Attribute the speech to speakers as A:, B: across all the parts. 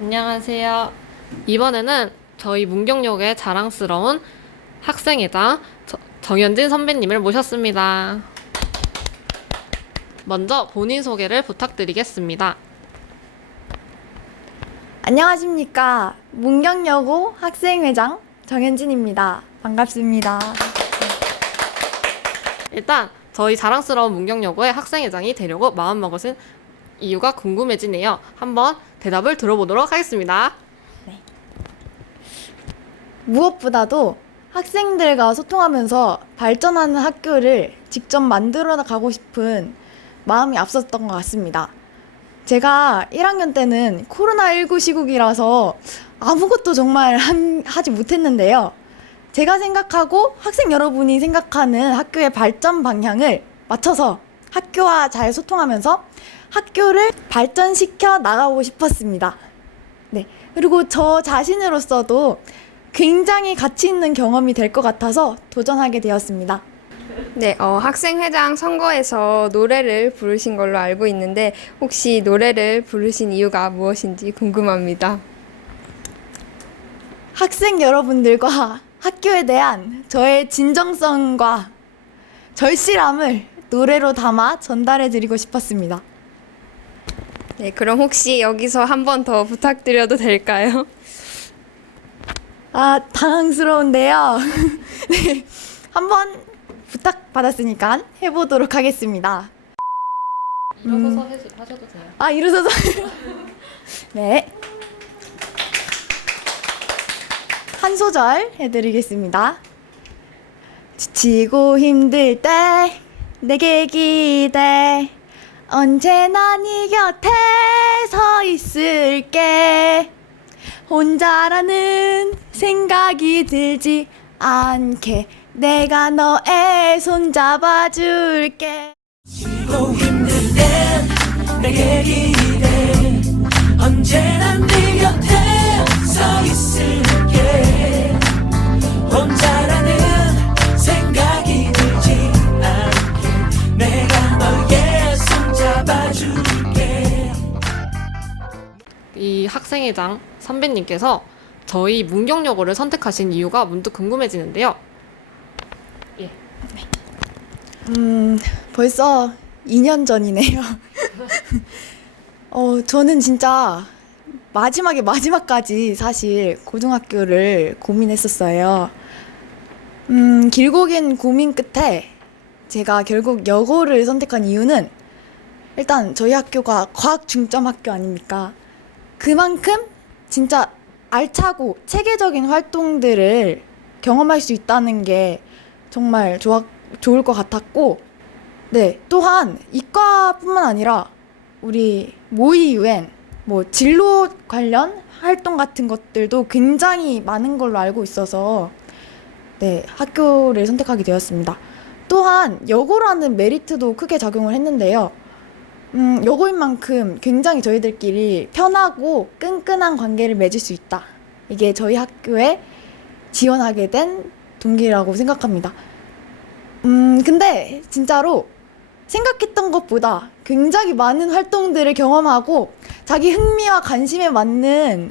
A: 안녕하세요. 이번에는 저희 문경역의 자랑스러운 학생회장 저- 정현진 선배님을 모셨습니다. 먼저 본인 소개를 부탁드리겠습니다.
B: 안녕하십니까. 문경여고 학생회장 정현진입니다. 반갑습니다.
A: 일단 저희 자랑스러운 문경여고의 학생회장이 되려고 마음먹으신 이유가 궁금해지네요. 한번 대답을 들어보도록 하겠습니다.
B: 무엇보다도 학생들과 소통하면서 발전하는 학교를 직접 만들어 가고 싶은 마음이 앞섰던 것 같습니다. 제가 1학년 때는 코로나19 시국이라서 아무것도 정말 한- 하지 못했는데요. 제가 생각하고 학생 여러분이 생각하는 학교의 발전 방향을 맞춰서 학교와 잘 소통하면서 학교를 발전시켜 나가고 싶었습니다. 네. 그리고 저 자신으로서도 굉장히 가치 있는 경험이 될 것 같아서 도전하게 되었습니다.
C: 네, 어, 학생회장 선거에서 노래를 부르신 걸로 알고 있는데 혹시 노래를 부르신 이유가 무엇인지 궁금합니다.
B: 학생 여러분들과 학교에 대한 저의 진정성과 절실함을 노래로 담아 전달해 드리고 싶었습니다.
C: 네, 그럼 혹시 여기서 한 번 더 부탁드려도 될까요?
B: 아, 당황스러운데요. 네. 한번 부탁받았으니까 해보도록 하겠습니다.
A: 일어서서 하셔도 돼요.
B: 아, 이러셔서. 네. 한 소절 해드리겠습니다. 지치고 힘들 때 내게 기대 언제나 네 곁에 서 있을게. 혼자라는 생각이 들지 않게 내가 너의 손 잡아줄게.
D: 지고 힘들 땐 내게 기대 언제나 네 곁에 서 있을게. 혼자
A: 학생회장 선배님께서 저희 문경여고를 선택하신 이유가 문득 궁금해지는데요.
B: 음, 벌써 2년 전이네요. 어, 저는 진짜 마지막에 마지막까지 사실 고등학교를 고민했었어요. 음, 길고 긴 고민 끝에 제가 결국 여고를 선택한 이유는 일단 저희 학교가 과학 중점 학교 아닙니까? 그만큼 진짜 알차고 체계적인 활동들을 경험할 수 있다는 게 정말 좋아, 좋을 것 같았고, 네, 또한 이과뿐만 아니라 우리 모의 유엔, 뭐 진로 관련 활동 같은 것들도 굉장히 많은 걸로 알고 있어서 네, 학교를 선택하게 되었습니다. 또한 여고라는 메리트도 크게 작용을 했는데요. 음, 여고인 만큼 굉장히 저희들끼리 편하고 끈끈한 관계를 맺을 수 있다. 이게 저희 학교에 지원하게 된 동기라고 생각합니다. 음, 근데 진짜로 생각했던 것보다 굉장히 많은 활동들을 경험하고 자기 흥미와 관심에 맞는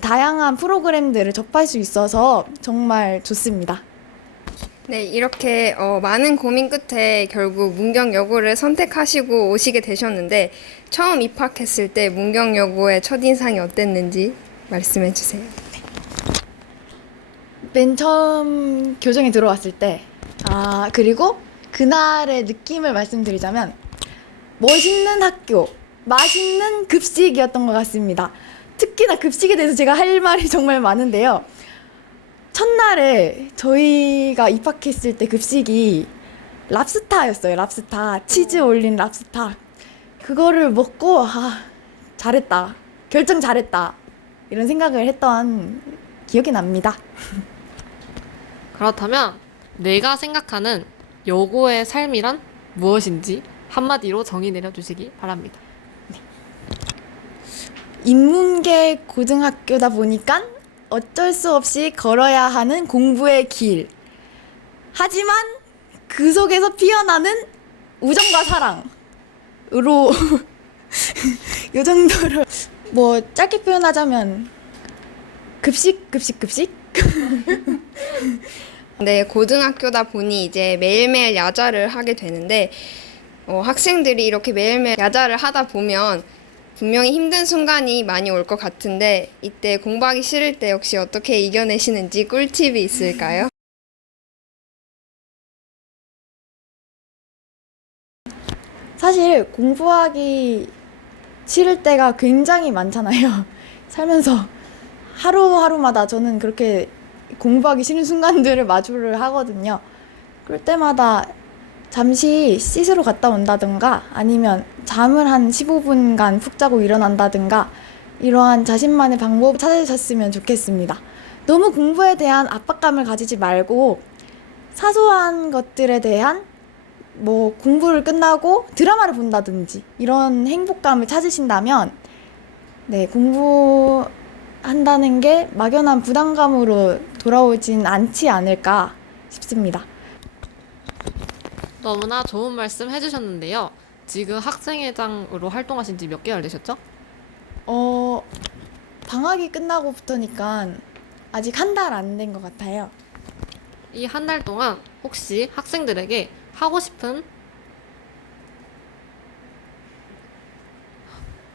B: 다양한 프로그램들을 접할 수 있어서 정말 좋습니다.
C: 네, 이렇게 어, 많은 고민 끝에 결국 문경여고를 선택하시고 오시게 되셨는데 처음 입학했을 때 문경여고의 첫인상이 어땠는지 말씀해 주세요.
B: 맨 처음 교정에 들어왔을 때, 아, 그리고 그날의 느낌을 말씀드리자면, 멋있는 학교, 맛있는 급식이었던 것 같습니다. 특히나 급식에 대해서 제가 할 말이 정말 많은데요. 첫날에 저희가 입학했을 때 급식이 랍스타였어요. 랍스타. 치즈 올린 랍스타. 그거를 먹고, 아, 잘했다. 결정 잘했다. 이런 생각을 했던 기억이 납니다.
A: 그렇다면 내가 생각하는 여고의 삶이란 무엇인지 한마디로 정의 내려주시기 바랍니다.
B: 인문계 고등학교다 보니까 어쩔 수 없이 걸어야 하는 공부의 길. 하지만 그 속에서 피어나는 우정과 사랑으로 요 정도로 뭐 짧게 표현하자면 급식 급식 급식
C: 네, 고등학교다 보니 이제 매일매일 야자를 하게 되는데 어, 학생들이 이렇게 매일매일 야자를 하다 보면 분명히 힘든 순간이 많이 올 것 같은데 이때 공부하기 싫을 때 역시 어떻게 이겨내시는지 꿀팁이 있을까요?
B: 사실 공부하기 싫을 때가 굉장히 많잖아요. 살면서 하루하루마다 저는 그렇게 공부하기 싫은 순간들을 마주를 하거든요. 그럴 때마다 잠시 씻으러 갔다 온다든가 아니면 잠을 한 15분간 푹 자고 일어난다든가 이러한 자신만의 방법 찾으셨으면 좋겠습니다. 너무 공부에 대한 압박감을 가지지 말고 사소한 것들에 대한 뭐 공부를 끝나고 드라마를 본다든지 이런 행복감을 찾으신다면 네 공부한다는 게 막연한 부담감으로 돌아오진 않지 않을까 싶습니다.
A: 너무나 좋은 말씀 해주셨는데요. 지금 학생회장으로 활동하신 지 몇 개월 되셨죠?
B: 어 방학이 끝나고부터니까 아직 한 달 안 된 것 같아요.
A: 이 한 달 동안 혹시 학생들에게 하고 싶은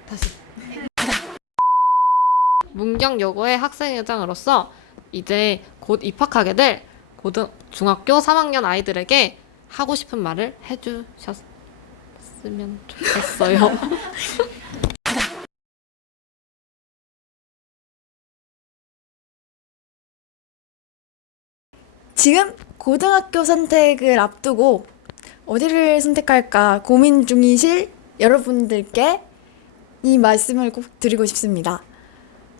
A: 다시 문경여고의 학생회장으로서 이제 곧 입학하게 될 고등 중학교 3학년 아이들에게 하고 싶은 말을 해주셨으면 좋겠어요.
B: 지금 고등학교 선택을 앞두고 어디를 선택할까 고민 중이실 여러분들께 이 말씀을 꼭 드리고 싶습니다.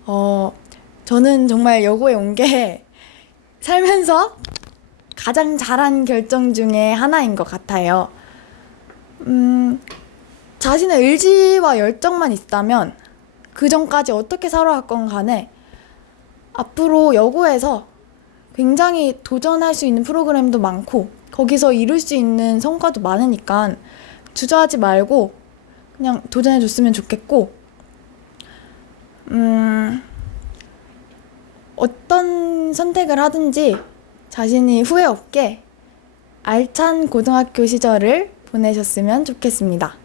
B: 어, 저는 정말 여고에 온 게 살면서 가장 잘한 결정 중에 하나인 것 같아요. 음, 자신의 의지와 열정만 있다면 그 전까지 어떻게 살아왔건 간에 앞으로 여고에서 굉장히 도전할 수 있는 프로그램도 많고 거기서 이룰 수 있는 성과도 많으니까 주저하지 말고 그냥 도전해 줬으면 좋겠고 음 어떤 선택을 하든지 자신이 후회 없게 알찬 고등학교 시절을 보내셨으면 좋겠습니다.